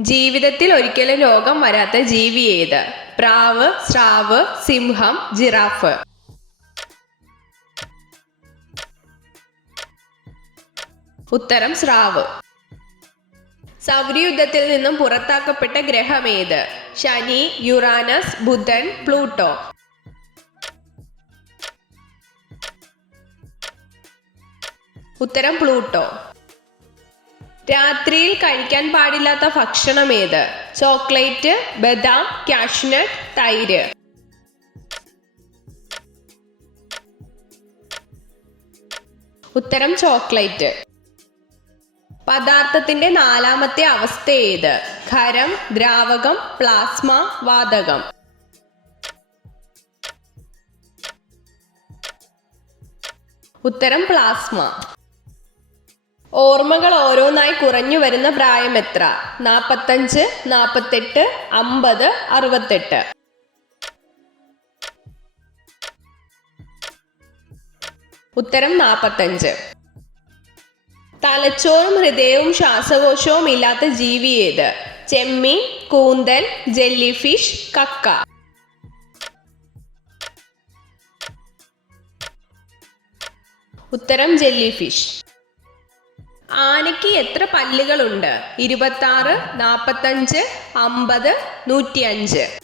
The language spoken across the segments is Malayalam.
ജീവിതത്തിൽ ഒരിക്കലും രോഗം വരാത്ത ജീവി ഏത്? പ്രാവ്, സ്രാവ്, സിംഹം, ജിറാഫ്. ഉത്തരം സ്രാവ്. സൗരയൂഥത്തിൽ നിന്നും പുറത്താക്കപ്പെട്ട ഗ്രഹം ഏത്? ശനി, യുറാനസ്, ബുധൻ, പ്ലൂട്ടോ. ഉത്തരം പ്ലൂട്ടോ. രാത്രിയിൽ കഴിക്കാൻ പാടില്ലാത്ത ഭക്ഷണം ഏത്? ചോക്ലേറ്റ്, ബദാം, കാഷ്നട്ട്, തൈര്. ഉത്തരം ചോക്ലേറ്റ്. പദാർത്ഥത്തിന്റെ നാലാമത്തെ അവസ്ഥ ഏത്? ഖരം, ദ്രാവകം, പ്ലാസ്മ, വാതകം. ഉത്തരം പ്ലാസ്മ. ഓർമ്മകൾ ഓരോന്നായി കുറഞ്ഞു വരുന്ന പ്രായം എത്ര? 45, 48, 50, 68. ഉത്തരം 45. തലച്ചോറും ഹൃദയവും ശ്വാസകോശവും ഇല്ലാത്ത ജീവി ഏത്? ചെമ്മീൻ, കൂന്തൽ, ജെല്ലി ഫിഷ്, കക്ക. ഉത്തരം ജെല്ലി ഫിഷ്. ആനയ്ക്ക് എത്ര പല്ലുകളുണ്ട്? 26, 45, 50, 105.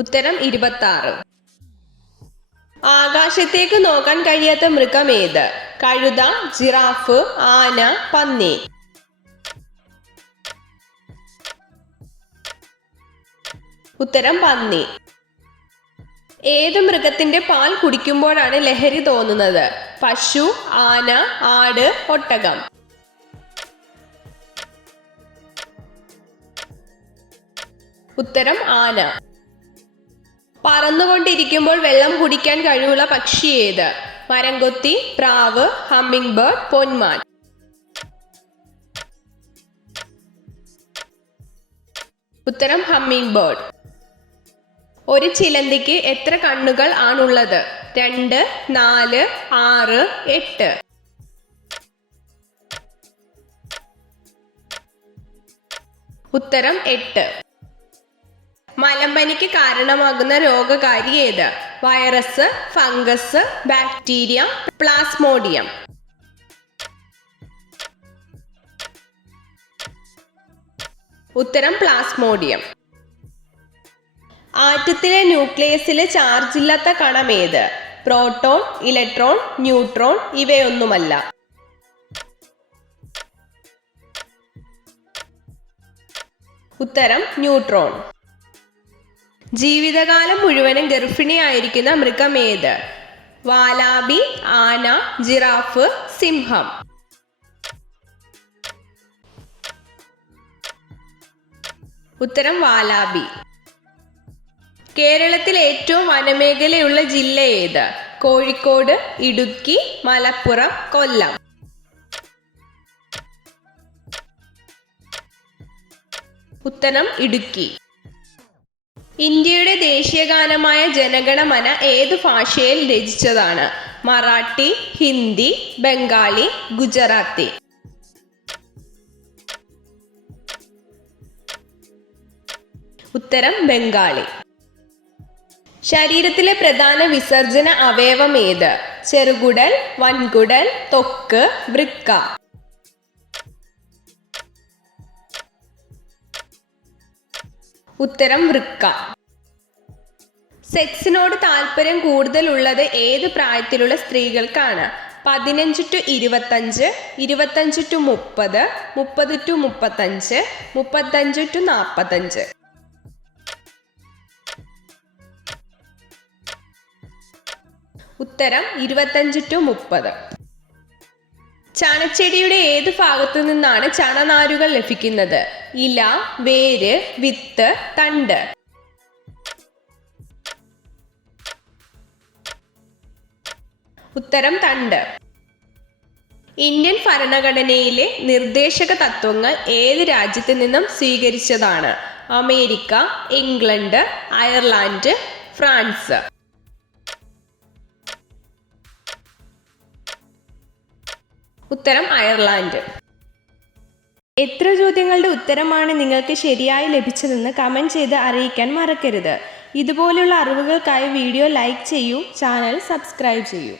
ഉത്തരം 26. ആകാശത്തേക്ക് നോക്കാൻ കഴിയാത്ത മൃഗം ഏത്? കഴുത, ജിറാഫ്, ആന, പന്നി. ഉത്തരം പന്നി. ഏത് മൃഗത്തിന്റെ പാൽ കുടിക്കുമ്പോഴാണ് ലഹരി തോന്നുന്നത്? പശു, ആന, ആട്, ഒട്ടകം. ഉത്തരം ആന. പറന്നുകൊണ്ടിരിക്കുമ്പോൾ വെള്ളം കുടിക്കാൻ കഴിവുള്ള പക്ഷി ഏത്? മരംകൊത്തി, പ്രാവ്, ഹമ്മിങ് ബേർഡ്, പൊന്മാൻ. ഉത്തരം ഹമ്മിങ് ബേർഡ്. ഒരു ചിലന്തിക്ക് എത്ര കണ്ണുകൾ ആണുള്ളത്? 2, 4, 6, 8. ഉത്തരം 8. മലമ്പനിക്ക് കാരണമാകുന്ന രോഗകാരി ഏത്? Virus, fungus, bacteria, plasmodium. ഉത്തരം പ്ലാസ്മോഡിയം. ആറ്റത്തിലെ ന്യൂക്ലിയസിലെ ചാർജ് ഇല്ലാത്ത കണം ഏത്? പ്രോട്ടോൺ, ഇലക്ട്രോൺ, ന്യൂട്രോൺ, ഇവയൊന്നുമല്ല. ഉത്തരം ന്യൂട്രോൺ. ജീവിതകാലം മുഴുവനും ഗർഭിണിയായിരിക്കുന്ന മൃഗം ഏത്? വാലാബി, ആന, ജിറാഫ്, സിംഹം. ഉത്തരം വാലാബി. കേരളത്തിൽ ഏറ്റവും വനമേഖലയുള്ള ജില്ല ഏത്? കോഴിക്കോട്, ഇടുക്കി, മലപ്പുറം, കൊല്ലം. ഉത്തരം ഇടുക്കി. ഇന്ത്യയുടെ ദേശീയഗാനമായ ജനഗണമന ഏത് ഭാഷയിൽ രചിച്ചതാണ്? മറാഠി, ഹിന്ദി, ബംഗാളി, ഗുജറാത്തി. ഉത്തരം ബംഗാളി. ശരീരത്തിലെ പ്രധാന വിസർജന അവയവം ഏത്? ചെറുകുടൽ, വൻകുടൽ, ത്വക്ക്, വൃക്ക. ഉത്തരം വൃക്ക. സെക്സിനോട് താല്പര്യം കൂടുതലുള്ളത് ഏത് പ്രായത്തിലുള്ള സ്ത്രീകൾക്കാണ്? 15 to 25, 25 to 30, 30 to 35, 35 to 45. ഉത്തരം 25 to 30. ചണച്ചെടിയുടെ ഏത് ഭാഗത്തു നിന്നാണ് ചണനാരുകൾ ലഭിക്കുന്നത്? ഇല, വേര്, വിത്ത്, തണ്ട്. ഉത്തരം തണ്ട്. ഇന്ത്യൻ ഭരണഘടനയിലെ നിർദ്ദേശക തത്വങ്ങൾ ഏത് രാജ്യത്തു നിന്നും സ്വീകരിച്ചതാണ്? America, England, Ireland, France. ഉത്തരം അയർലാൻഡ്. എത്ര ചോദ്യങ്ങളുടെ ഉത്തരമാണ് നിങ്ങൾക്ക് ശരിയായി ലഭിച്ചതെന്ന് കമൻറ്റ് ചെയ്ത് അറിയിക്കാൻ മറക്കരുത്. ഇതുപോലുള്ള അറിവുകൾക്കായി വീഡിയോ ലൈക്ക് ചെയ്യൂ, ചാനൽ സബ്സ്ക്രൈബ് ചെയ്യൂ.